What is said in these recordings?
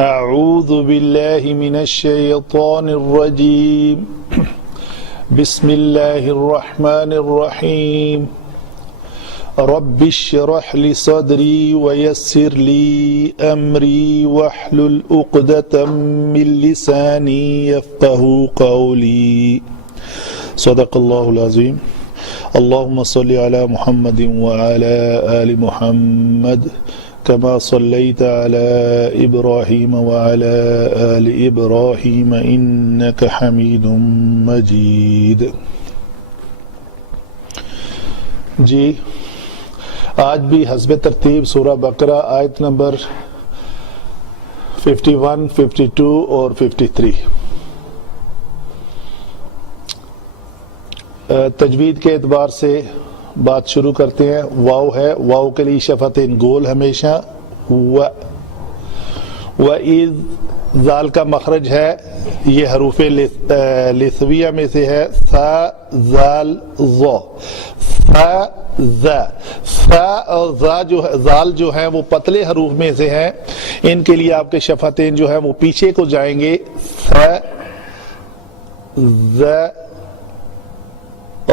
أعوذ بالله من الشيطان الرجيم بسم الله الرحمن الرحيم رب اشرح لي صدري ويسر لي أمري واحلل عقدة من لساني يفقهوا قولي صدق الله العظيم اللهم صل على محمد وعلى آل محمد كما صليت على إبراهيم وعلى آل إبراهيم إنك حميد مجيد. جی آج بھی حسب ترتیب سورہ بقرہ آیت نمبر 51, 52 اور 53 تجوید کے اعتبار سے بات شروع کرتے ہیں. واو ہے, واو کے لیے شفتین گول ہمیشہ. وَإِذْ ذال کا مخرج ہے, یہ حروف لثویہ میں سے ہے. ثا ذال ظا, ثا ذا. ثا اور ذا جو ہے, ذال جو ہے وہ پتلے حروف میں سے ہیں. ان کے لیے آپ کے شفتین جو ہے وہ پیچھے کو جائیں گے. ثا ذا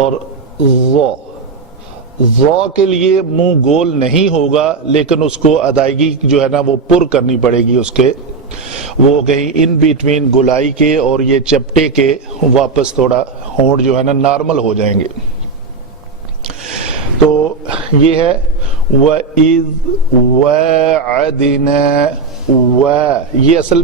اور ظا. ظا کے لیے منہ گول نہیں ہوگا, لیکن اس کو ادائیگی جو ہے نا وہ پر کرنی پڑے گی. اس کے وہ کہیں ان بیٹوین گلائی کے اور یہ چپٹے کے واپس تھوڑا ہونٹ جو ہے نا نارمل ہو جائیں گے. تو یہ ہے وَإِذْ وَعَدْنَا, یہ اصل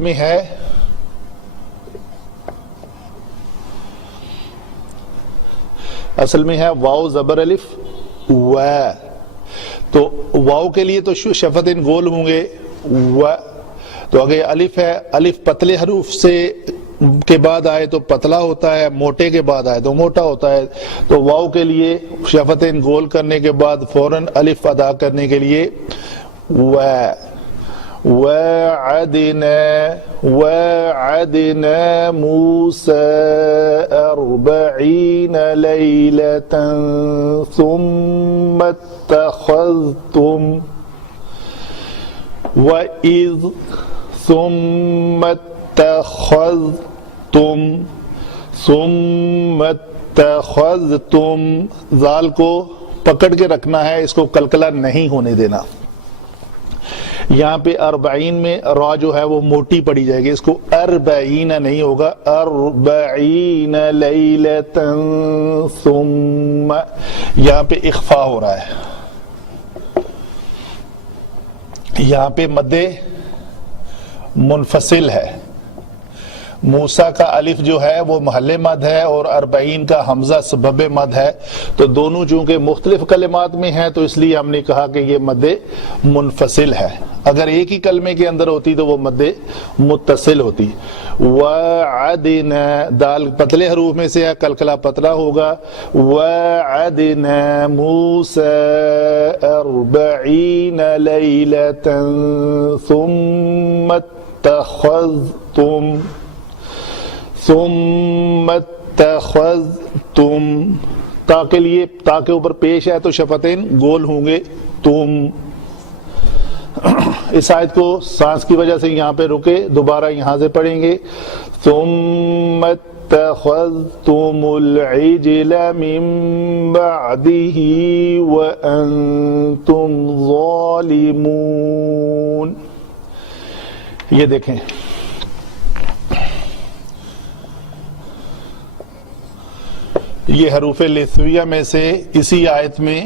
میں ہے واو زبر الف و. تو واو کے لیے تو شفتین گول ہوں گے. تو اگر الف ہے, الف پتلے حروف سے کے بعد آئے تو پتلا ہوتا ہے, موٹے کے بعد آئے تو موٹا ہوتا ہے. تو واو کے لیے شفتین گول کرنے کے بعد فوراً الف ادا کرنے کے لیے وَعَدْنَا مُوسَى 40 لَيْلَةً ثُمَّ اتَّخَذْتُمْ وَإِذْ ثُمَّ اتَّخَذْتُمْ. ذال کو پکڑ کے رکھنا ہے, اس کو کلکلا نہیں ہونے دینا. یہاں پہ 40 میں را جو ہے وہ موٹی پڑی جائے گی, اس کو 40 نہیں ہوگا. 40 لیلۃ ثم, یہاں پہ اخفا ہو رہا ہے. یہاں پہ مد منفصل ہے. موسیٰ کا الف جو ہے وہ محل مد ہے اور 40 کا حمزہ سبب مد ہے. تو دونوں چونکہ مختلف کلمات میں ہیں تو اس لیے ہم نے کہا کہ یہ مد منفصل ہے. اگر ایک ہی کلمے کے اندر ہوتی تو وہ مد متصل ہوتی. وَعَدْنَا, دال پتلے حروف میں سے ہے, کلکلا پتلا ہوگا. وَعَدْنَا مُوسَى 40 لَيْلَةً ثُمَّ اتَّخَذْتُمْ. تا کے لیے, تا کے اوپر پیش ہے تو شفتین گول ہوں گے. تم. اس آیت کو سانس کی وجہ سے یہاں پہ رکے, دوبارہ یہاں سے پڑھیں گے. ثُمَّ اتَّخَذْتُمُ الْعِجْلَ مِن بَعْدِهِ وَأَنْتُمْ ظَالِمُونَ. یہ دیکھیں, یہ حروف لثویہ میں سے اسی آیت میں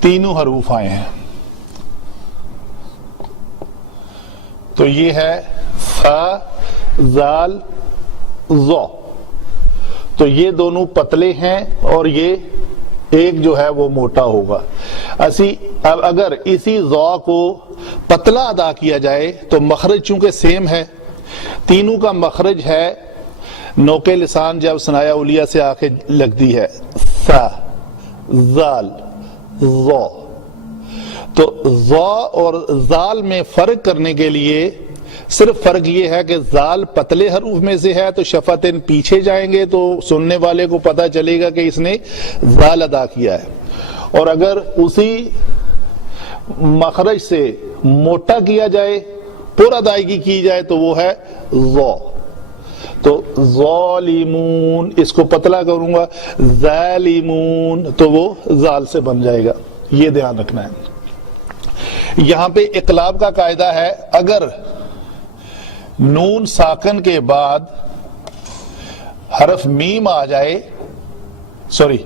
تینوں حروف آئے ہیں. تو یہ ہے ثا ذال ظا. تو یہ دونوں پتلے ہیں اور یہ ایک جو ہے وہ موٹا ہوگا. اب اگر اسی ظا کو پتلا ادا کیا جائے تو مخرج چونکہ سیم ہے, تینوں کا مخرج ہے نوک لسان جب ثنایا اولیہ سے آنکھیں لگتی ہے. ثا ذال ظا. تو ظا اور ذال میں فرق کرنے کے لیے صرف فرق یہ ہے کہ ذال پتلے حروف میں سے ہے تو شفتین پیچھے جائیں گے تو سننے والے کو پتہ چلے گا کہ اس نے ذال ادا کیا ہے. اور اگر اسی مخرج سے موٹا کیا جائے پورا ادائیگی کی جائے تو وہ ہے ذو. تو ظالمون اس کو پتلا کروں گا ظالمون تو وہ زال سے بن جائے گا. یہ دھیان رکھنا ہے. یہاں پہ اقلاب کا قاعدہ ہے, اگر نون ساکن کے بعد حرف میم آ جائے,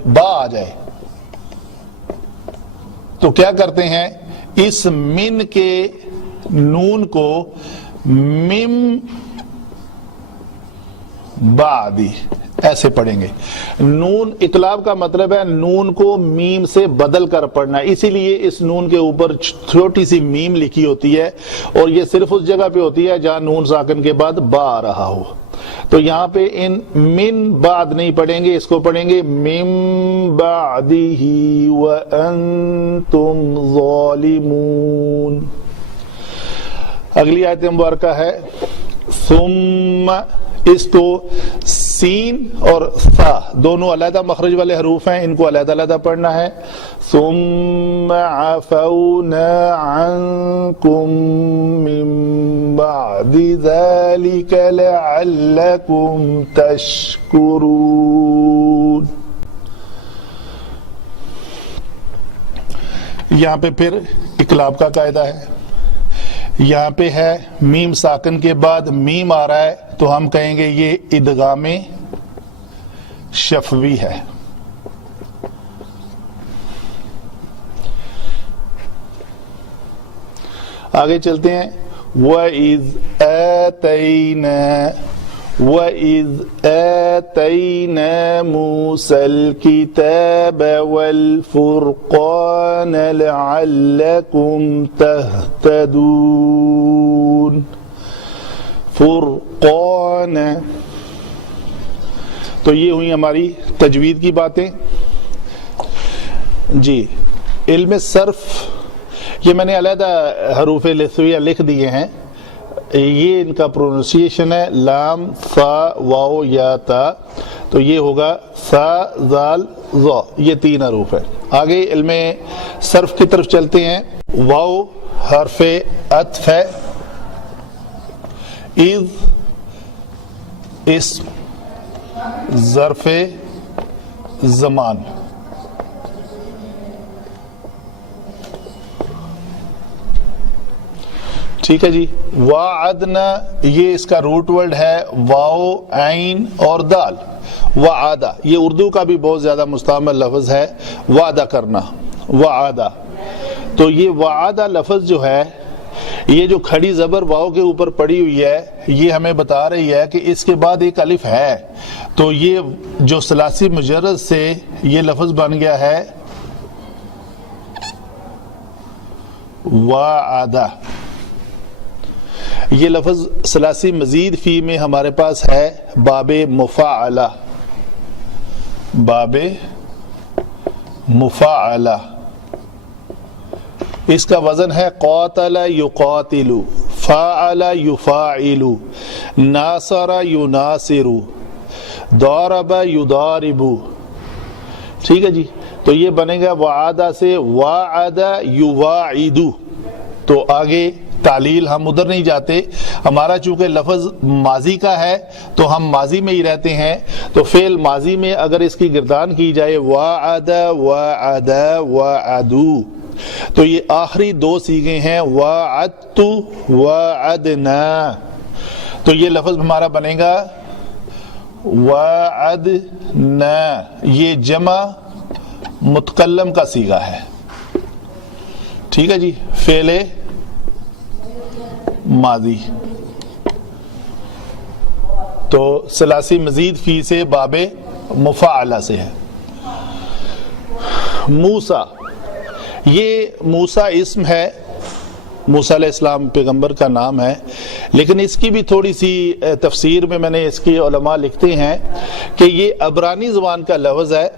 با آ جائے, تو کیا کرتے ہیں, اس من کے نون کو مم بعدی ایسے پڑھیں گے. نون اقلاب کا مطلب ہے نون کو میم سے بدل کر پڑھنا, اسی لیے اس نون کے اوپر چھوٹی سی میم لکھی ہوتی ہے, اور یہ صرف اس جگہ پہ ہوتی ہے جہاں نون ساکن کے بعد با آ رہا ہو. تو یہاں پہ ان من بعد نہیں پڑھیں گے, اس کو پڑھیں گے من بعدہ وانتم ظالمون. اگلی آیت مبارکہ ہے ثم, اس کو سین اور ثا دونوں علیحدہ مخرج والے حروف ہیں, ان کو علیحدہ علیحدہ پڑھنا ہے. ثم عفونا عنکم من بعد ذلك لعلکم تشکرون. یہاں پہ پھر اقلاب کا قاعدہ ہے. یہاں پہ ہے میم ساکن کے بعد میم آ رہا ہے تو ہم کہیں گے یہ ادغام شفوی ہے. آگے چلتے ہیں. وَإِذْ آتَيْنَا مُوسَى الْكِتَابَ وَالْفُرْقَانَ لَعَلَّكُمْ تَهْتَدُونَ. فرقان, تو یہ ہوئی ہماری تجوید کی باتیں. جی, علم صرف یہ میں نے علیحدہ حروف لثویہ لکھ دیے ہیں, یہ ان کا پروننسیشن ہے لام فا واو یا تا, تو یہ ہوگا سا زال ذو, یہ 3 حروف ہے. آگے علم صرف کی طرف چلتے ہیں. واو حرف عطف ہے, اذ اسم ظرف زمان. ٹھیک ہے جی. وعدنا یہ اس کا روٹ ورڈ ہے واو عین اور دال. وعدہ یہ اردو کا بھی بہت زیادہ مستعمل لفظ ہے, وعدہ کرنا, وعدہ. تو یہ وعدہ لفظ جو ہے, یہ جو کھڑی زبر واو کے اوپر پڑی ہوئی ہے, یہ ہمیں بتا رہی ہے کہ اس کے بعد ایک الف ہے, تو یہ جو ثلاثی مجرد سے یہ لفظ بن گیا ہے وعدہ. یہ لفظ ثلاثی مزید فی میں ہمارے پاس ہے باب مفاعلہ, باب مفاعلہ. اس کا وزن ہے قاتل یقاتل, فاعل یفاعل, ناصر یناصر, ضارب یضارب. ٹھیک ہے جی. تو یہ بنے گا وعدہ سے وعد یواعد. تو آگے تعلیل ہم ادھر نہیں جاتے, ہمارا چونکہ لفظ ماضی کا ہے تو ہم ماضی میں ہی رہتے ہیں. تو فعل ماضی میں اگر اس کی گردان کی جائے وعد وعد وعدو, تو یہ آخری 2 صیغے ہیں وعدت وعدنا. تو یہ لفظ ہمارا بنے گا وعدنا. یہ جمع متکلم کا صیغہ ہے. ٹھیک ہے جی. فعل ماضی. تو ثلاثی مزید فی سے باب مفاعلہ سے ہے. موسیٰ, یہ موسیٰ اسم ہے, موسیٰ علیہ السلام پیغمبر کا نام ہے, لیکن اس کی بھی تھوڑی سی تفسیر میں نے اس کی علماء لکھتے ہیں کہ یہ عبرانی زبان کا لفظ ہے.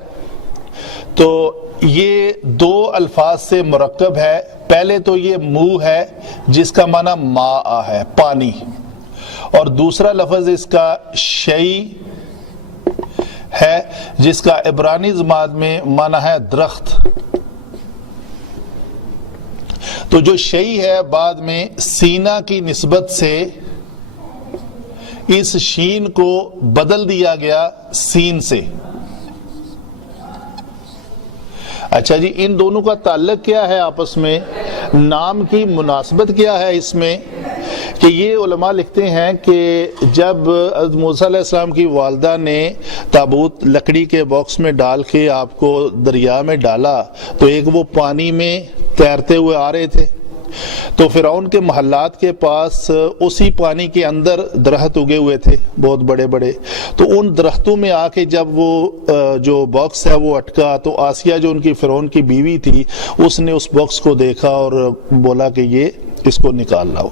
تو یہ 2 الفاظ سے مرکب ہے. پہلے تو یہ منہ ہے جس کا معنی ماء ہے, پانی, اور دوسرا لفظ اس کا شیء ہے جس کا عبرانی زبان میں معنی ہے درخت. تو جو شئی ہے بعد میں سینہ کی نسبت سے اس شین کو بدل دیا گیا سین سے. اچھا جی، ان دونوں کا تعلق کیا ہے آپس میں؟ نام کی مناسبت کیا ہے اس میں؟ کہ یہ علماء لکھتے ہیں کہ جب حضرت موسیٰ علیہ السلام کی والدہ نے تابوت لکڑی کے باکس میں ڈال کے آپ کو دریا میں ڈالا تو ایک وہ پانی میں تیرتے ہوئے آ رہے تھے، تو فرعون کے محلات کے پاس اسی پانی کے اندر درخت اگے ہوئے تھے بہت بڑے بڑے. تو ان درختوں میں آ کے جب وہ جو باکس ہے وہ اٹکا تو آسیہ جو ان کی فرعون کی بیوی تھی اس نے اس باکس کو دیکھا اور بولا کہ یہ اس کو نکال لاؤ.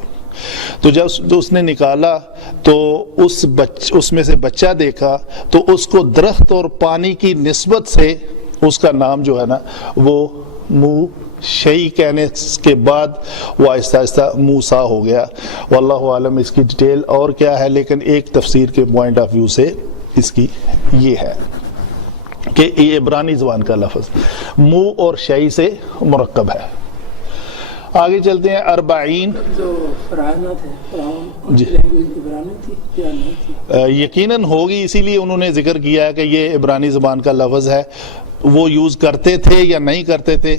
تو جب اس نے نکالا تو اس میں سے بچہ دیکھا تو اس کو درخت اور پانی کی نسبت سے اس کا نام جو ہے نا وہ شئی کہنے کے بعد وہ آہستہ آہستہ موسیٰ ہو گیا. واللہ عالم اس کی ڈیٹیل اور کیا ہے، لیکن ایک تفسیر کے پوائنٹ آف ویو سے اس کی یہ ہے کہ یہ عبرانی زبان کا لفظ منہ اور شئی سے مرکب ہے. آگے چلتے ہیں. 40 جو فرعون تھے جی عبرانی تھی یا نہیں تھی؟ یقیناً ہوگی، اسی لیے انہوں نے ذکر کیا ہے کہ یہ عبرانی زبان کا لفظ ہے. وہ یوز کرتے تھے یا نہیں کرتے تھے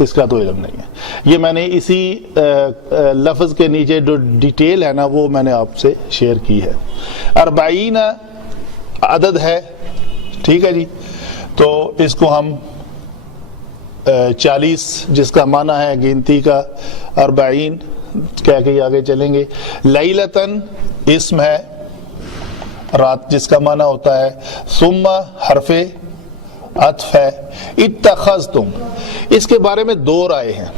اس کا تو علم نہیں ہے. یہ میں نے اسی لفظ کے نیچے جو ڈیٹیل ہے نا وہ میں نے آپ سے شیئر کی ہے. 40 عدد ہے، ٹھیک ہے جی. تو اس کو ہم 40 جس کا معنی ہے گنتی کا 40 کہہ کے آگے چلیں گے. لیلتن اسم ہے رات جس کا معنی ہوتا ہے. ثم حرف عطف ہے. اتخذتم اس کے بارے میں 2 رائے ہیں.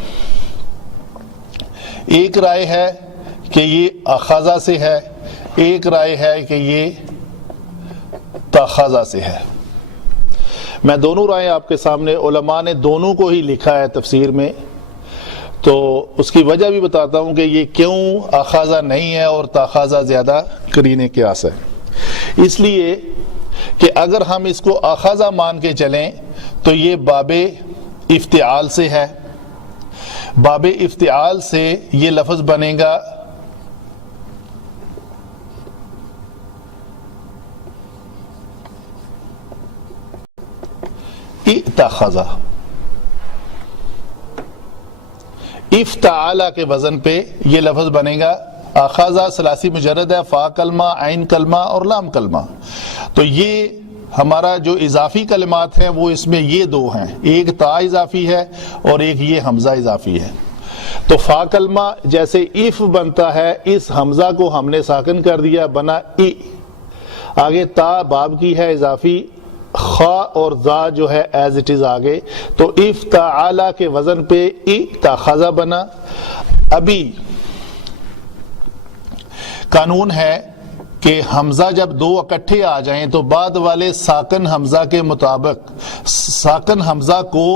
ایک رائے ہے کہ یہ اخذا سے ہے، ایک رائے ہے کہ یہ تخذا سے ہے. میں دونوں رائے آپ کے سامنے، علماء نے دونوں کو ہی لکھا ہے تفسیر میں، تو اس کی وجہ بھی بتاتا ہوں کہ یہ کیوں اخذا نہیں ہے اور تاخذا زیادہ قرین قیاس ہے. اس لیے کہ اگر ہم اس کو اخذا مان کے چلیں تو یہ باب افتعال سے ہے. باب افتعال سے یہ لفظ بنے گا اتخذا. افتعال کے وزن پہ یہ لفظ بنے گا اخذا. ثلاثی مجرد ہے، فا کلمہ، عین کلمہ اور لام کلمہ. تو یہ ہمارا جو اضافی کلمات ہیں وہ اس میں یہ 2 ہیں، ایک تا اضافی ہے اور ایک یہ حمزہ اضافی ہے. تو فا کلمہ جیسے اف بنتا ہے، اس حمزہ کو ہم نے ساکن کر دیا، بنا ای. آگے تا باب کی ہے اضافی، خا اور ذا جو ہے ایز اٹ از آگے. تو افتعال کے وزن پہ اتخذا بنا. ابھی قانون ہے کہ حمزہ جب 2 اکٹھے آ جائیں تو بعد والے ساکن حمزہ کے مطابق ساکن حمزہ کو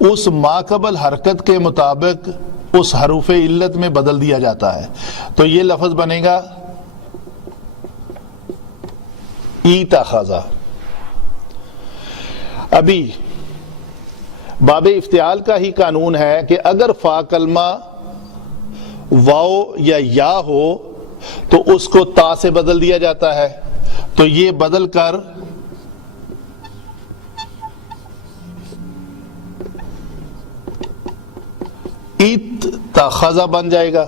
اس ماقبل حرکت کے مطابق اس حروف علت میں بدل دیا جاتا ہے. تو یہ لفظ بنے گا اتخذا. ابھی باب افتعال کا ہی قانون ہے کہ اگر فا کلمہ واو یا ہو تو اس کو تا سے بدل دیا جاتا ہے. تو یہ بدل کر اتخذا بن جائے گا،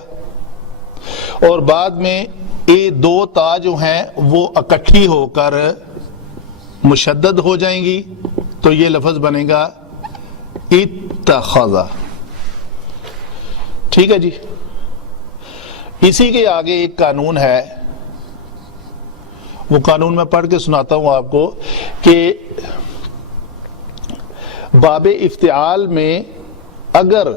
اور بعد میں یہ 2 تا جو ہیں وہ اکٹھی ہو کر مشدد ہو جائیں گی تو یہ لفظ بنے گا اتخذا. ٹھیک ہے جی. اسی کے آگے ایک قانون ہے، وہ قانون میں پڑھ کے سناتا ہوں آپ کو کہ باب افتعال میں اگر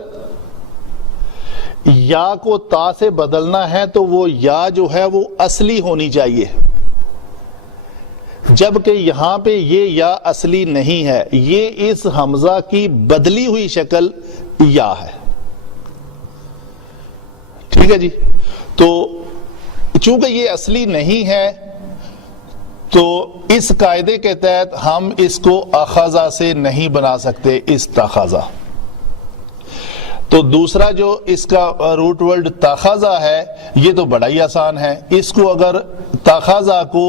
یا کو تا سے بدلنا ہے تو وہ یا جو ہے وہ اصلی ہونی چاہیے، جبکہ یہاں پہ یہ یا اصلی نہیں ہے، یہ اس حمزہ کی بدلی ہوئی شکل یا ہے. ٹھیک ہے جی. تو چونکہ یہ اصلی نہیں ہے تو اس قاعدے کے تحت ہم اس کو اخذا سے نہیں بنا سکتے، استخذا. تو دوسرا جو اس کا روٹ ورڈ تاخذا ہے یہ تو بڑا ہی آسان ہے. اس کو اگر تاخذا کو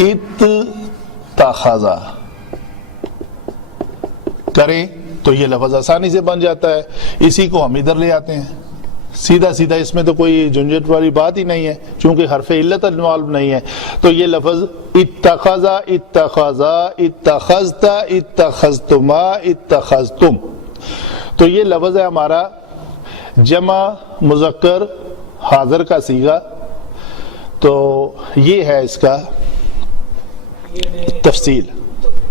اتخذا کریں تو یہ لفظ آسانی سے بن جاتا ہے. اسی کو ہم ادھر لے آتے ہیں سیدھا سیدھا, اس میں تو کوئی جھنجھٹ والی بات ہی نہیں ہے چونکہ حرف علت انوالو نہیں ہے. تو یہ لفظ اتخذا, اتخذا, اتخذتا, اتخذتما, اتخذتم, تو یہ لفظ ہے ہمارا جمع مذکر حاضر کا صیغہ. تو یہ ہے اس کا تفصیل.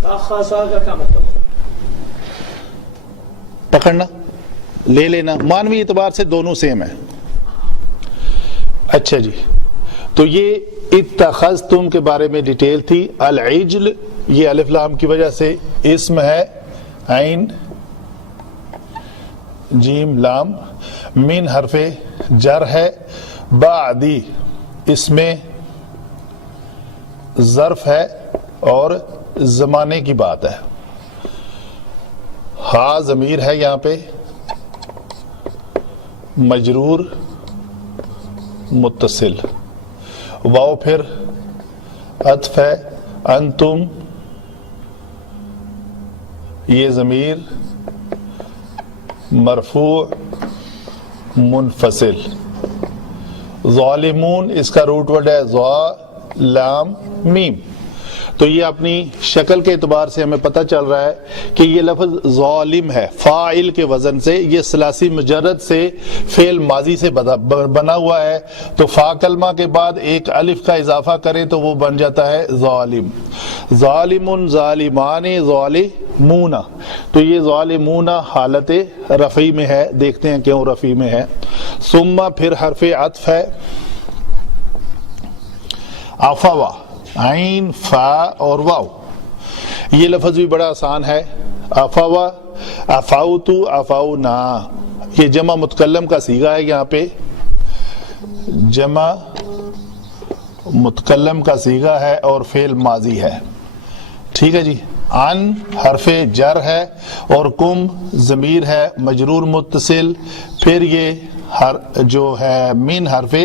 تاخذا کا کیا مطلب ہے؟ پکڑنا لے لینا, معنوی اعتبار سے دونوں سیم ہے. اچھا جی, تو یہ اتخذتم کے بارے میں ڈیٹیل تھی. العجل یہ الف لام کی وجہ سے اسم ہے, عین جیم لام, من حرف جر ہے, بعدی اس میں ظرف ہے اور زمانے کی بات ہے. ہا ضمیر ہے یہاں پہ, مجرور متصل, واو پھر عطف ہے, انتم یہ ضمیر مرفوع منفصل, ظالمون اس کا روٹ ورڈ ہے ظا لام میم. تو یہ اپنی شکل کے اعتبار سے ہمیں پتہ چل رہا ہے کہ یہ لفظ ظالم ہے, فاعل کے وزن سے, یہ ثلاثی مجرد سے فعل ماضی سے بنا ہوا ہے. تو فا کلمہ کے بعد ایک الف کا اضافہ کریں تو وہ بن جاتا ہے ظالم. ظالم, ظالمان, ظالمون, تو یہ ظالمون حالت رفعی میں ہے, دیکھتے ہیں کیوں رفعی میں ہے. ثم پھر حرف عطف ہے, عفوا, عین فا اور واو. یہ لفظ بھی بڑا آسان ہے, عفوا, عفوت, عفونا, یہ جمع متکلم کا صیغہ ہے. یہاں پہ جمع متکلم کا صیغہ ہے اور فعل ماضی ہے. ٹھیک ہے جی. عن حرف جر ہے اور کم ضمیر ہے مجرور متصل, پھر یہ جو ہے من حرف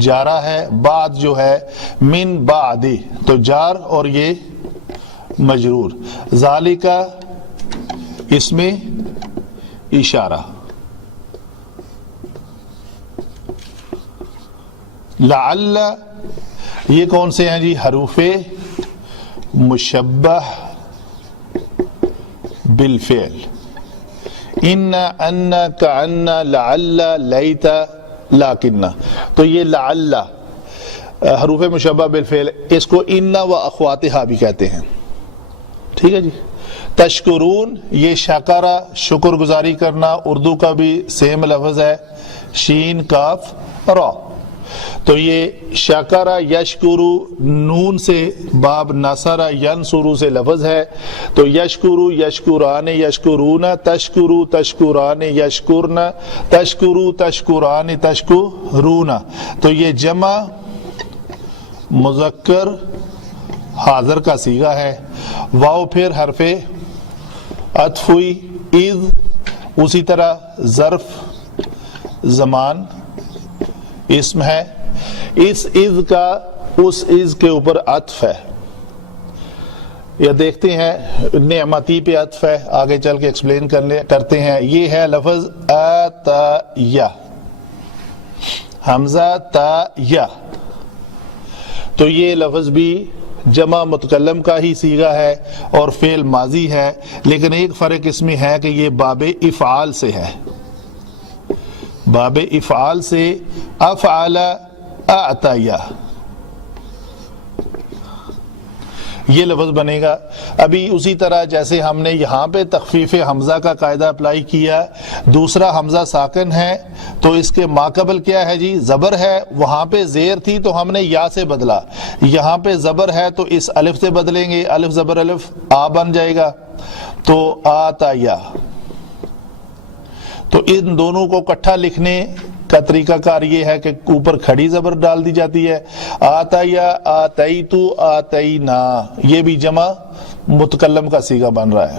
جارہ ہے, بعد جو ہے من بعدی, تو جار اور یہ مجرور. ذالکا اس میں اشارہ. لعل یہ کون سے ہیں جی؟ حروف مشبہ بالفعل. ان, ان, کأن, لعل, لیت, لیکن. تو یہ لعل حروف مشبہ بالفعل, اس کو ان و اخواتہا بھی کہتے ہیں. ٹھیک ہے جی. تشکرون یہ شکرہ شکر گزاری کرنا, اردو کا بھی سیم لفظ ہے, شین کاف را. تو یہ شکرہ یشکرو نون سے باب نصرہ ینصرو سے لفظ ہے. تو یشکرو یشکران یشکرون, تشکرو تشکران یشکرن, تشکرو تشکران تشکرون. تو یہ جمع مذکر حاضر کا صیغہ ہے. واو پھر حرف عطف ہوئی, اذ اسی طرح ظرف زمان اسم ہے. اس اذ کا اس اذ کے اوپر عطف ہے, یا دیکھتے ہیں نعمتی پہ عطف ہے, آگے چل کے ایکسپلین کرتے ہیں. یہ ہے لفظ آتایا, حمزہ تا یا. تو یہ لفظ بھی جمع متکلم کا ہی صیغہ ہے اور فعل ماضی ہے, لیکن ایک فرق اس میں ہے کہ یہ باب افعال سے ہے. باب افعال سے افعل اعطایا یہ لفظ بنے گا. ابھی اسی طرح جیسے ہم نے یہاں پہ تخفیف حمزہ کا قاعدہ اپلائی کیا, دوسرا حمزہ ساکن ہے تو اس کے ماقبل کیا ہے جی؟ زبر ہے. وہاں پہ زیر تھی تو ہم نے یا سے بدلا, یہاں پہ زبر ہے تو اس الف سے بدلیں گے, الف زبر الف آ بن جائے گا, تو آتایا. تو ان دونوں کو اکٹھا لکھنے کا طریقہ کار یہ ہے کہ اوپر کھڑی زبر ڈال دی جاتی ہے, آتایا, آتیتو, آتینا. یہ بھی جمع متکلم کا صیغہ بن رہا ہے.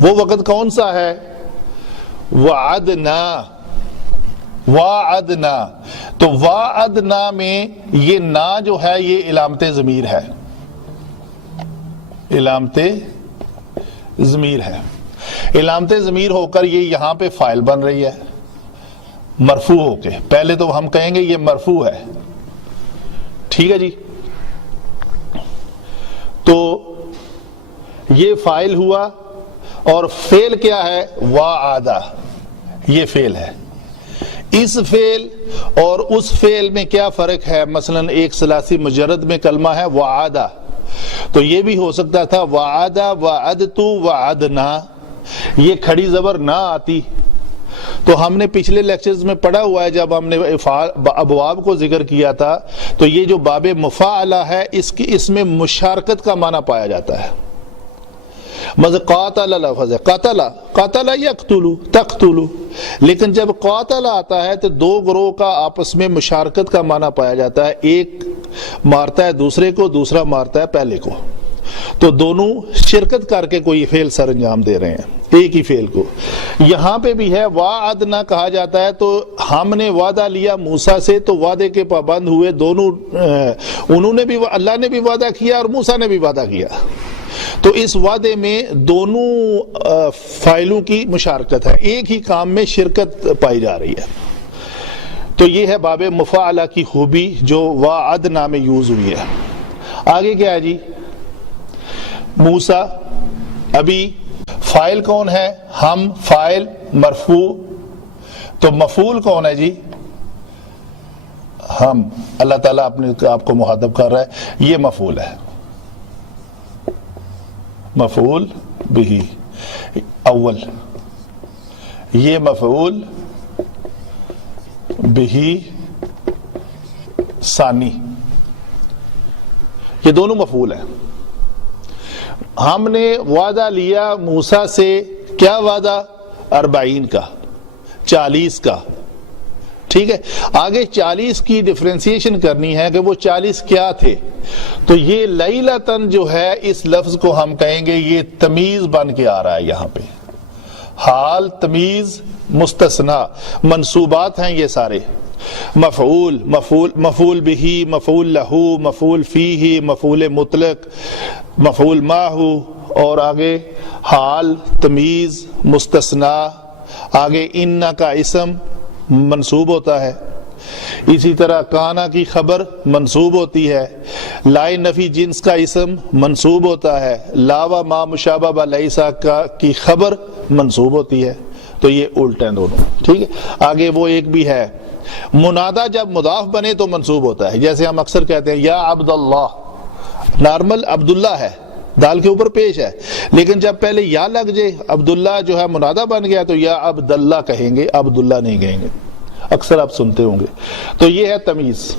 وہ وقت کون سا ہے؟ وعدنا، وعدنا، تو وعدنا میں یہ نا جو ہے یہ علامت ضمیر ہے، علامت ضمیر ہے، علامت ضمیر ہو کر یہ یہاں پہ فاعل بن رہی ہے مرفوع ہو کے. پہلے تو ہم کہیں گے یہ مرفوع ہے، ٹھیک ہے جی. تو یہ فاعل ہوا اور فعل کیا ہے؟ وعدہ، یہ فعل ہے. اس فعل اور اس فعل میں کیا فرق ہے؟ مثلا ایک ثلاثی مجرد میں کلمہ ہے وعدہ، تو یہ بھی ہو سکتا تھا وعدہ، وعدت، وعدنا، یہ کھڑی زبر نہ آتی. تو ہم نے پچھلے لیکچرز میں پڑھا ہوا ہے، جب ہم نے ابواب کو ذکر کیا تھا، تو یہ جو باب مفاعلہ ہے اس میں مشارکت کا معنی پایا جاتا ہے. مثلا قاتل لفظ ہے، قاتل، قاتل یقتل، تقتل، لیکن جب قاتل آتا ہے تو دو گروہ کا آپس میں مشارکت کا معنی پایا جاتا ہے. ایک مارتا ہے دوسرے کو، دوسرا مارتا ہے پہلے کو، تو دونوں شرکت کر کے کوئی فعل سر انجام دے رہے ہیں ایک ہی فعل کو. یہاں پہ بھی ہے وعدنا کہا جاتا ہے، تو ہم نے وعدہ لیا موسیٰ سے تو وعدے کے پابند ہوئے دونوں، انہوں نے بھی، اللہ نے بھی وعدہ کیا اور موسیٰ نے بھی وعدہ کیا، تو اس وعدے میں دونوں فاعلوں کی مشارکت ہے، ایک ہی کام میں شرکت پائی جا رہی ہے. تو یہ ہے باب مفاعلہ کی خوبی جو وعدنا میں یوز ہوئی ہے. آگے کیا ہے جی؟ موسیٰ، ابھی فاعل کون ہے؟ ہم، فاعل مرفوع، تو مفعول کون ہے جی؟ ہم. اللہ تعالیٰ اپنے آپ کو مخاطب کر رہا ہے، یہ مفعول ہے، مفعول بھی اول، یہ مفعول بھی ثانی، یہ دونوں مفعول ہیں. ہم نے وعدہ لیا موسیٰ سے، کیا وعدہ؟ 40 کا، 40 کا، ٹھیک ہے. آگے 40 کی ڈفرینسیشن کرنی ہے کہ وہ 40 کیا تھے. تو یہ لیلتن جو ہے اس لفظ کو ہم کہیں گے یہ تمیز بن کے آ رہا ہے یہاں پہ، حال، تمیز، مستثنا، منصوبات ہیں یہ سارے. مفعول، مفعول بھی، مفعول لہو، مفعول فیہ، مفعول مطلق، مفعول ماہو، اور آگے حال، تمیز، مستثنا. آگے ان کا اسم منصوب ہوتا ہے، اسی طرح کانا کی خبر منصوب ہوتی ہے، لائے نفی جنس کا اسم منصوب ہوتا ہے، لا و ما مشابہ لیسا کی خبر منصوب ہوتی ہے. تو یہ الٹ ہیں دونوں، ٹھیک ہے. آگے وہ ایک بھی ہے منادا جب مضاف بنے تو منصوب ہوتا ہے، جیسے ہم اکثر کہتے ہیں یا عبد اللہ، نارمل عبداللہ ہے، دال کے اوپر پیش ہے، لیکن جب پہلے یا لگ جائے عبداللہ جو ہے منادہ بن گیا تو یا عبداللہ کہیں گے، عبداللہ نہیں کہیں گے، اکثر آپ سنتے ہوں گے. تو یہ ہے تمیز.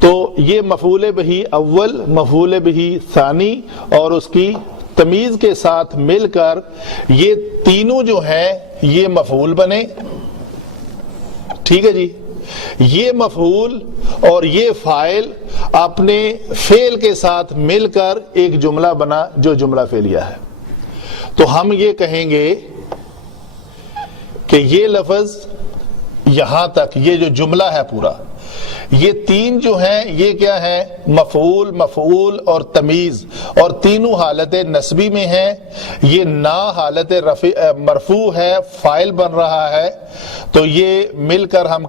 تو یہ مفعول بہ اول، مفعول بہ ثانی اور اس کی تمیز کے ساتھ مل کر یہ تینوں جو ہیں یہ مفعول بنے، ٹھیک ہے جی. یہ مفعول اور یہ فاعل اپنے فعل کے ساتھ مل کر ایک جملہ بنا جو جملہ فعلیہ ہے. تو ہم یہ کہیں گے کہ یہ لفظ یہاں تک، یہ جو جملہ ہے پورا، یہ تین جو ہیں یہ کیا ہے؟ مفعول، مفعول اور تمیز، اور تینوں حالت نسبی میں ہیں. یہ نا حالت مرفوع ہے، فاعل بن رہا ہے. تو یہ مل کر ہم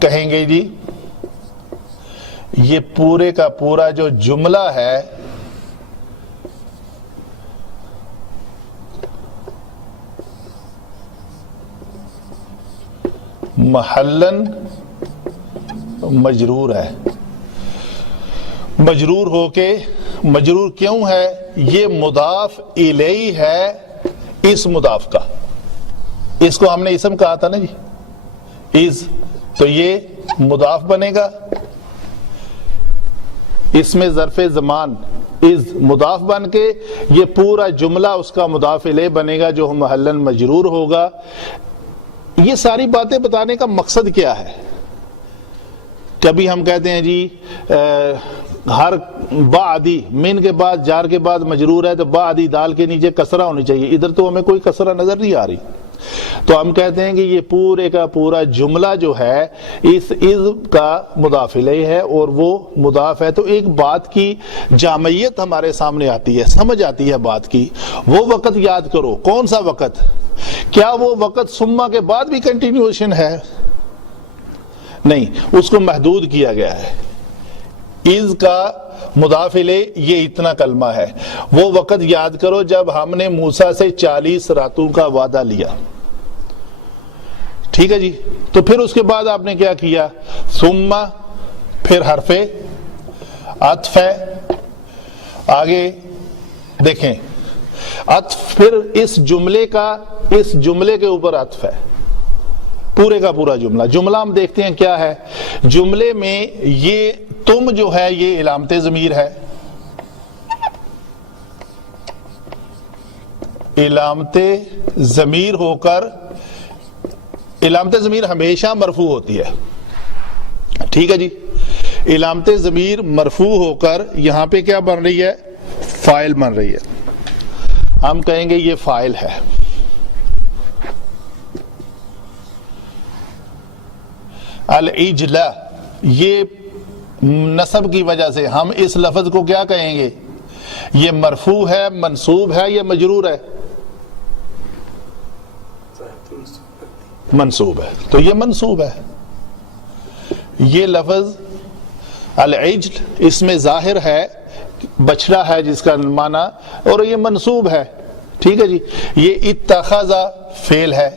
کہیں گے جی یہ پورے کا پورا جو جملہ ہے محلن مجرور ہے. مجرور ہو کے، مجرور کیوں ہے؟ یہ مضاف الیہ ہے اس مضاف کا، اس کو ہم نے اسم کہا تھا نا جی، از، تو یہ مضاف بنے گا، اس میں ظرف زمان از مضاف بن کے یہ پورا جملہ اس کا مضاف الیہ بنے گا جو محلن مجرور ہوگا. یہ ساری باتیں بتانے کا مقصد کیا ہے؟ کبھی ہم کہتے ہیں جی ہر بعدی من کے بعد جار کے بعد مجرور ہے تو بعدی دال کے نیچے کسرہ ہونی چاہیے، ادھر تو ہمیں کوئی کسرہ نظر نہیں آ رہی، تو ہم کہتے ہیں کہ یہ پورے کا پورا جملہ جو ہے اس کا مضاف الیہ ہے اور وہ مضاف ہے، تو ایک بات کی جامعیت ہمارے سامنے آتی ہے، سمجھ آتی ہے بات کی۔ وہ وقت یاد کرو، کون سا وقت؟ کیا وہ وقت ثم کے بعد بھی کنٹینیوشن ہے؟ نہیں، اس کو محدود کیا گیا ہے۔ از کا مضاف الیہ یہ اتنا کلمہ ہے۔ وہ وقت یاد کرو جب ہم نے موسیٰ سے 40 راتوں کا وعدہ لیا، ٹھیک ہے جی، تو پھر اس کے بعد آپ نے کیا کیا؟ ثم، پھر حرف عطف ہے، آگے دیکھیں عطف، پھر اس جملے کے اوپر عطف ہے، پورے کا پورا جملہ ہم دیکھتے ہیں کیا ہے۔ جملے میں یہ تم جو ہے یہ علامت ضمیر ہے، علامت ضمیر ہو کر، علامت ضمیر ہمیشہ مرفوع ہوتی ہے، ٹھیک ہے جی، علامت ضمیر مرفوع ہو کر یہاں پہ کیا بن رہی ہے؟ فاعل بن رہی ہے، ہم کہیں گے یہ فاعل ہے۔ العجلہ، یہ نصب کی وجہ سے ہم اس لفظ کو کیا کہیں گے؟ یہ مرفوع ہے، منصوب ہے یا مجرور ہے؟ منصوب ہے، تو یہ منصوب ہے۔ یہ لفظ العجل اس میں ظاہر ہے بچڑا ہے جس کا معنی، اور یہ منصوب ہے، ٹھیک ہے جی۔ یہ اتخذ فعل ہے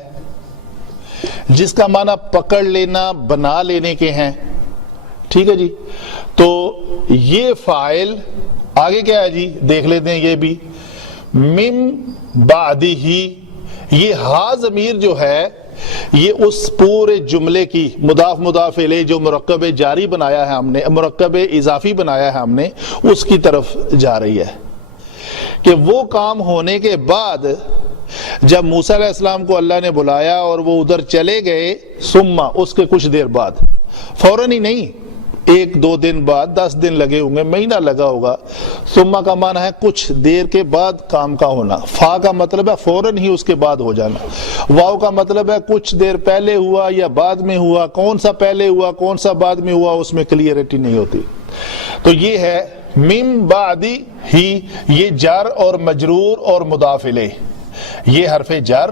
جس کا معنی پکڑ لینا، بنا لینے کے ہیں، ٹھیک ہے جی۔ تو یہ فاعل آگے کیا ہے جی، دیکھ لیتے ہیں یہ بھی، من بعدہ، یہ ہا ضمیر جو ہے یہ اس پورے جملے کی مضاف الیہ جو مرکب جاری بنایا ہے ہم نے، مرکب اضافی بنایا ہے ہم نے، اس کی طرف جا رہی ہے کہ وہ کام ہونے کے بعد جب موسیٰ علیہ السلام کو اللہ نے بلایا اور وہ ادھر چلے گئے، ثم اس کے کچھ دیر بعد، فوراً ہی نہیں، 1-2 دن بعد، 10 دن لگے ہوں گے، مہینہ لگا ہوگا۔ ثم کا معنی ہے کچھ دیر کے بعد کام کا ہونا، فا کا مطلب ہے فوراً ہی اس کے بعد ہو جانا، واو کا مطلب ہے کچھ دیر پہلے ہوا یا بعد میں ہوا، کون سا پہلے ہوا کون سا بعد میں ہوا اس میں کلیئرٹی نہیں ہوتی۔ تو یہ ہے من بعد ہی، یہ جر اور مجرور اور مضاف الیہ، یہ حرف جر،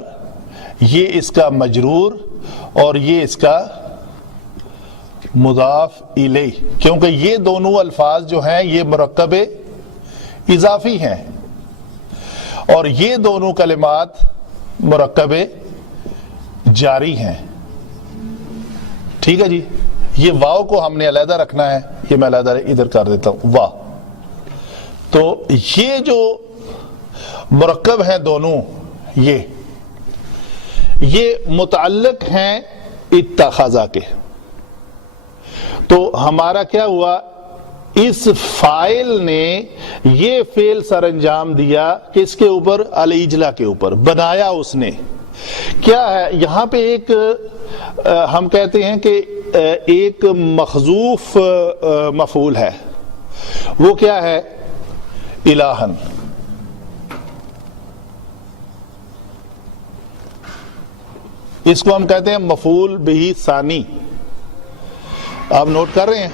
یہ اس کا مجرور اور یہ اس کا مضاف الیہ، کیونکہ یہ دونوں الفاظ جو ہیں یہ مرکب اضافی ہیں اور یہ دونوں کلمات مرکب جاری ہیں، ٹھیک ہے جی۔ یہ واو کو ہم نے علیحدہ رکھنا ہے، یہ میں علیحدہ ادھر کر دیتا ہوں وا۔ تو یہ جو مرکب ہیں دونوں، یہ متعلق ہیں اتخذا کے، تو ہمارا کیا ہوا، اس فاعل نے یہ فعل سر انجام دیا کس کے اوپر؟ العجلہ کے اوپر، بنایا اس نے۔ کیا ہے یہاں پہ ایک ہم کہتے ہیں کہ ایک محذوف مفعول ہے، وہ کیا ہے؟ الہن۔ اس کو ہم کہتے ہیں مفعول بہ ثانی، آپ نوٹ کر رہے ہیں؟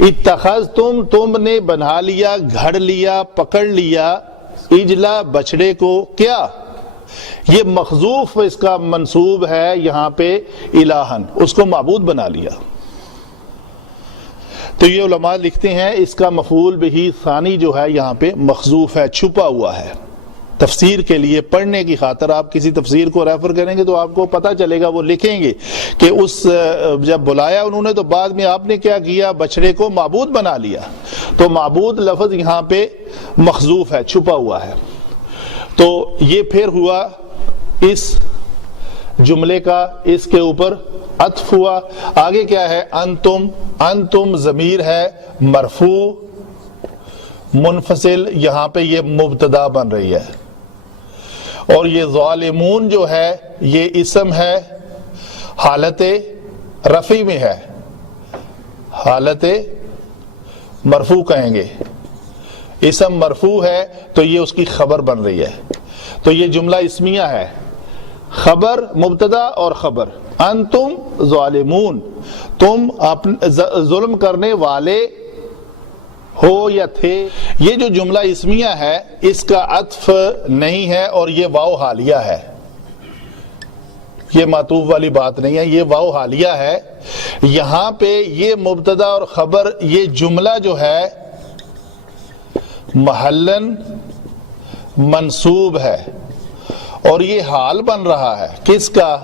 اتخذتم، تم نے بنا لیا، گھڑ لیا، پکڑ لیا، اجلا بچڑے کو، کیا؟ یہ مخذوف اس کا منصوب ہے یہاں پہ الہن، اس کو معبود بنا لیا۔ تو یہ علماء لکھتے ہیں اس کا مفعول بہ ثانی جو ہے یہاں پہ مخذوف ہے، چھپا ہوا ہے۔ تفسیر کے لیے پڑھنے کی خاطر آپ کسی تفسیر کو ریفر کریں گے تو آپ کو پتہ چلے گا، وہ لکھیں گے کہ اس جب بلایا انہوں نے تو بعد میں آپ نے کیا کیا؟ بچڑے کو معبود بنا لیا۔ تو معبود لفظ یہاں پہ مخذوف ہے، چھپا ہوا ہے۔ تو یہ پھر ہوا اس جملے کا، اس کے اوپر عطف ہوا۔ آگے کیا ہے؟ انتم، انتم ضمیر ہے مرفوع منفصل، یہاں پہ یہ مبتدا بن رہی ہے، اور یہ ظالمون جو ہے یہ اسم ہے، حالت رفع میں ہے، حالت مرفوع کہیں گے. اسم مرفوع ہے تو یہ اس کی خبر بن رہی ہے. تو یہ جملہ اسمیہ ہے, خبر مبتدا اور خبر. انتم ظالمون, تم ظلم کرنے والے ہو یا تھے. یہ جو جملہ اسمیہ ہے اس کا عطف نہیں ہے اور یہ واو حالیہ ہے, یہ معطوف والی بات نہیں ہے, یہ واو حالیہ ہے. یہاں پہ یہ مبتدا اور خبر, یہ جملہ جو ہے محلن منصوب ہے اور یہ حال بن رہا ہے کس کا؟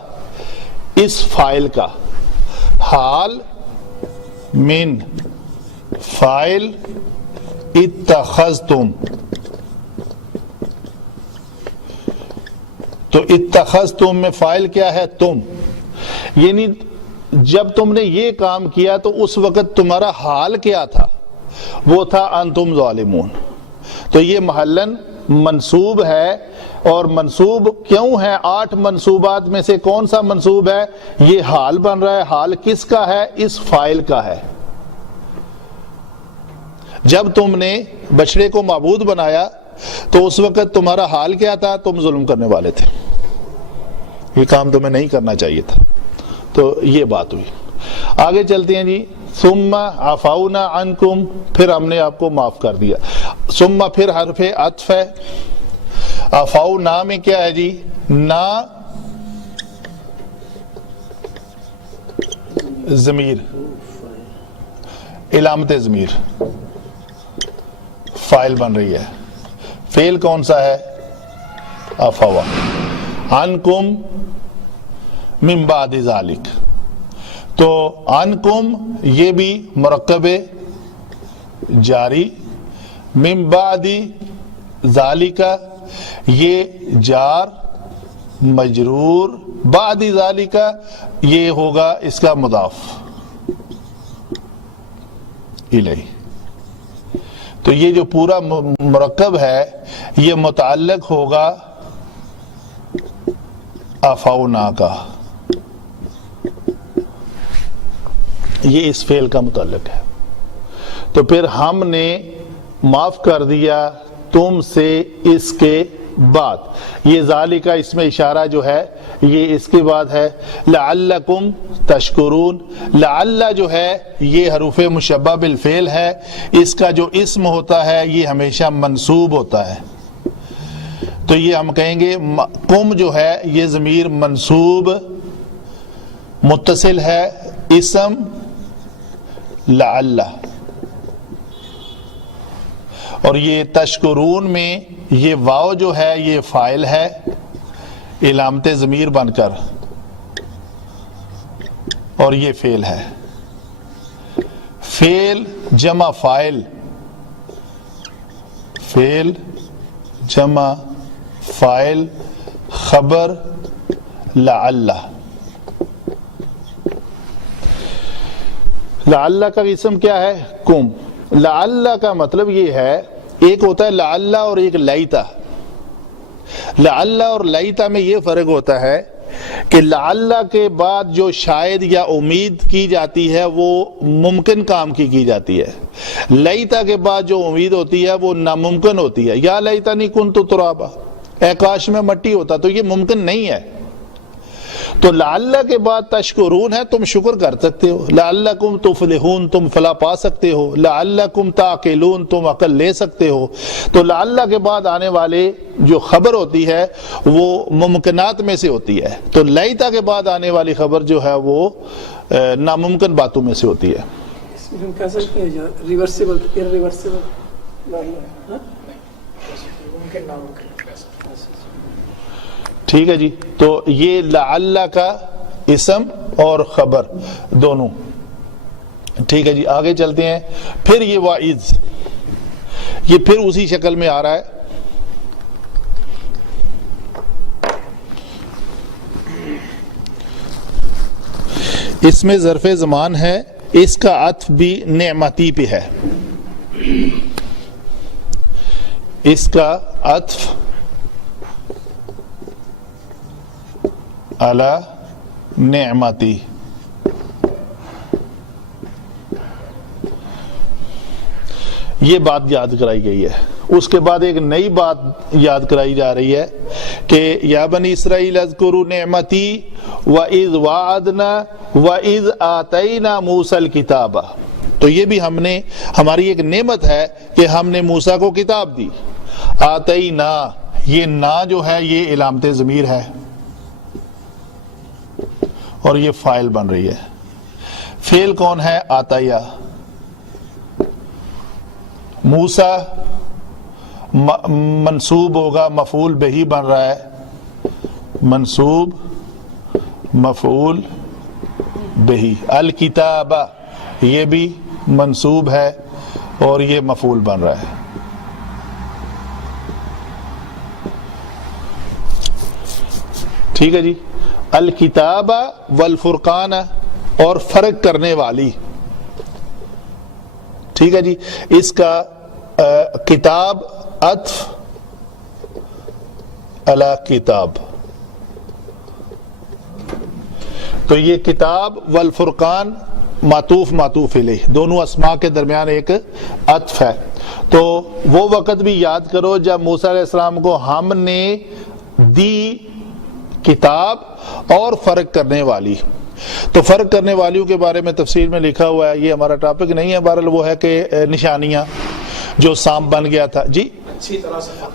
اس فاعل کا. حال من فاعل اتخذتم. تو اتخذتم میں فاعل کیا ہے؟ تم. یعنی جب تم نے یہ کام کیا تو اس وقت تمہارا حال کیا تھا؟ وہ تھا انتم ظالمون. تو یہ محلن منصوب ہے. اور منصوب کیوں ہے؟ 8 منصوبات میں سے کون سا منصوب ہے؟ یہ حال بن رہا ہے. حال کس کا ہے؟ اس فاعل کا ہے. جب تم نے بچڑے کو معبود بنایا تو اس وقت تمہارا حال کیا تھا؟ تم ظلم کرنے والے تھے, یہ کام تمہیں نہیں کرنا چاہیے تھا. تو یہ بات ہوئی. آگے چلتے ہیں جی. ثم عفونا عنکم, پھر ہم نے آپ کو معاف کر دیا. ثم پھر حرف عطف ہے. عفونا میں کیا ہے جی؟ نا ضمیر, علامت ضمیر فاعل بن رہی ہے. فعل کون سا ہے؟ عفوا. عنکم من بعد ذالک. تو عنکم یہ بھی مرکب جاری, من بعد ذالک یہ جار مجرور, بعد ذالک یہ ہوگا اس کا مضاف الیہ. تو یہ جو پورا مرکب ہے یہ متعلق ہوگا عفونا کا, یہ اس فعل کا متعلق ہے. تو پھر ہم نے معاف کر دیا تم سے اس کے بعد. یہ ذالکہ اس میں اشارہ جو ہے یہ اس کے بعد ہے. لعلکم تشکرون. لعل جو ہے یہ حروف مشبہ بالفعل ہے. اس کا جو اسم ہوتا ہے یہ ہمیشہ منصوب ہوتا ہے. تو یہ ہم کہیں گے کم جو ہے یہ ضمیر منصوب متصل ہے اسم لعل. اور یہ تشکرون میں یہ واو جو ہے یہ فاعل ہے علامت ضمیر بن کر, اور یہ فعل ہے. فعل جمع فاعل, فعل جمع فاعل خبر لعل. لعل کا اسم کیا ہے؟ کم. لعل کا مطلب یہ ہے, ایک ہوتا ہے لعل اور ایک لیتا. لعل اور لیتا میں یہ فرق ہوتا ہے کہ لعل کے بعد جو شاید یا امید کی جاتی ہے وہ ممکن کام کی جاتی ہے. لیتا کے بعد جو امید ہوتی ہے وہ ناممکن ہوتی ہے. یا لیتنی کنت ترابا, اے کاش میں مٹی ہوتا. تو یہ ممکن نہیں ہے. تو لعل کے بعد تشکرون ہے, تم شکر کر سکتے ہو. لعلکم تفلحون, تم فلاح پا سکتے ہو. لعلکم تعقلون, تم عقل لے سکتے ہو. تو لعل کے بعد آنے والے جو خبر ہوتی ہے وہ ممکنات میں سے ہوتی ہے. تو لیتا کے بعد آنے والی خبر جو ہے وہ ناممکن باتوں میں سے ہوتی ہے. اس میں ہم کہہ سکتے ہیں ریورسیبل, ریورسیبل ممکن ناممکن. ٹھیک ہے جی. تو یہ لعل کا اسم اور خبر دونوں. ٹھیک ہے جی. آگے چلتے ہیں. پھر یہ واعظ, یہ پھر اسی شکل میں آ رہا ہے. اس میں ظرف زمان ہے, اس کا عطف بھی نعمتی پہ ہے. اس کا عطف علی نعمتی. یہ بات یاد کرائی گئی ہے. اس کے بعد ایک نئی بات یاد کرائی جا رہی ہے کہ یا بنی اسرائیل اذکروا نعمتی وَإِذْ وَعَدْنَا وَإِذْ آتَيْنَا مُوسَى الْكِتَابَ. تو یہ بھی ہماری ایک نعمت ہے کہ ہم نے موسیٰ کو کتاب دی. آتینا، یہ نا جو ہے یہ علامت ضمیر ہے اور یہ فاعل بن رہی ہے. فعل کون ہے؟ آتیا. موسیٰ منصوب ہوگا، مفعول بہی بن رہا ہے. منصوب مفعول بہی. الکتاب یہ بھی منصوب ہے اور یہ مفعول بن رہا ہے. ٹھیک ہے جی. الکتاب والفرقان، اور فرق کرنے والی. ٹھیک ہے جی. اس کا کتاب عطف علی کتاب. تو یہ کتاب والفرقان معطوف الیہ، دونوں اسماء کے درمیان ایک عطف ہے. تو وہ وقت بھی یاد کرو جب موسیٰ علیہ السلام کو ہم نے دی کتاب اور فرق کرنے والی. تو فرق کرنے والیوں کے بارے میں تفسیر میں لکھا ہوا ہے، یہ ہمارا ٹاپک نہیں ہے. بہرحال وہ ہے کہ نشانیاں جو سانپ بن گیا تھا جی،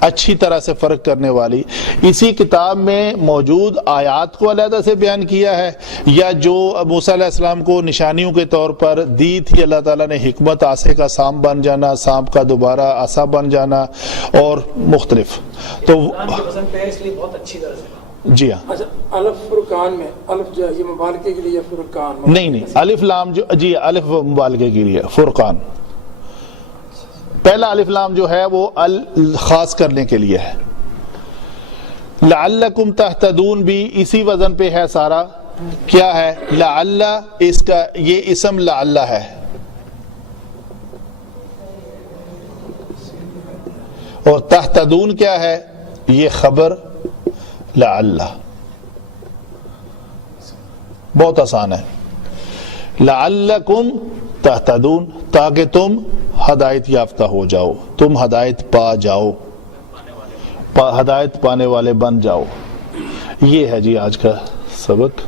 اچھی طرح سے فرق کرنے والی. اسی کتاب میں موجود آیات کو علیحدہ سے بیان کیا ہے، یا جو موسیٰ علیہ السلام کو نشانیوں کے طور پر دی تھی اللہ تعالیٰ نے حکمت، عصا کا سانپ بن جانا، سانپ کا دوبارہ عصا بن جانا اور مختلف. تو بہت اچھی طرح سے جی ہاں. اچھا، الف فرقان میں الف جو ہے یہ مبالغے کے لیے فرقان نہیں، الف لام جو جی الف مبالغے کے لیے، فرقان پہلا الف لام جو ہے وہ خاص کرنے کے لیے ہے. لعلکم تہتدون بھی اسی وزن پہ ہے سارا. کیا ہے؟ لعل، اس کا یہ اسم لعل ہے. اور تہتدون کیا ہے؟ یہ خبر لعل. بہت آسان ہے. لعلکم تہتدون، تاکہ تم ہدایت یافتہ ہو جاؤ، تم ہدایت پا جاؤ، ہدایت پانے والے بن جاؤ. یہ ہے جی آج کا سبق.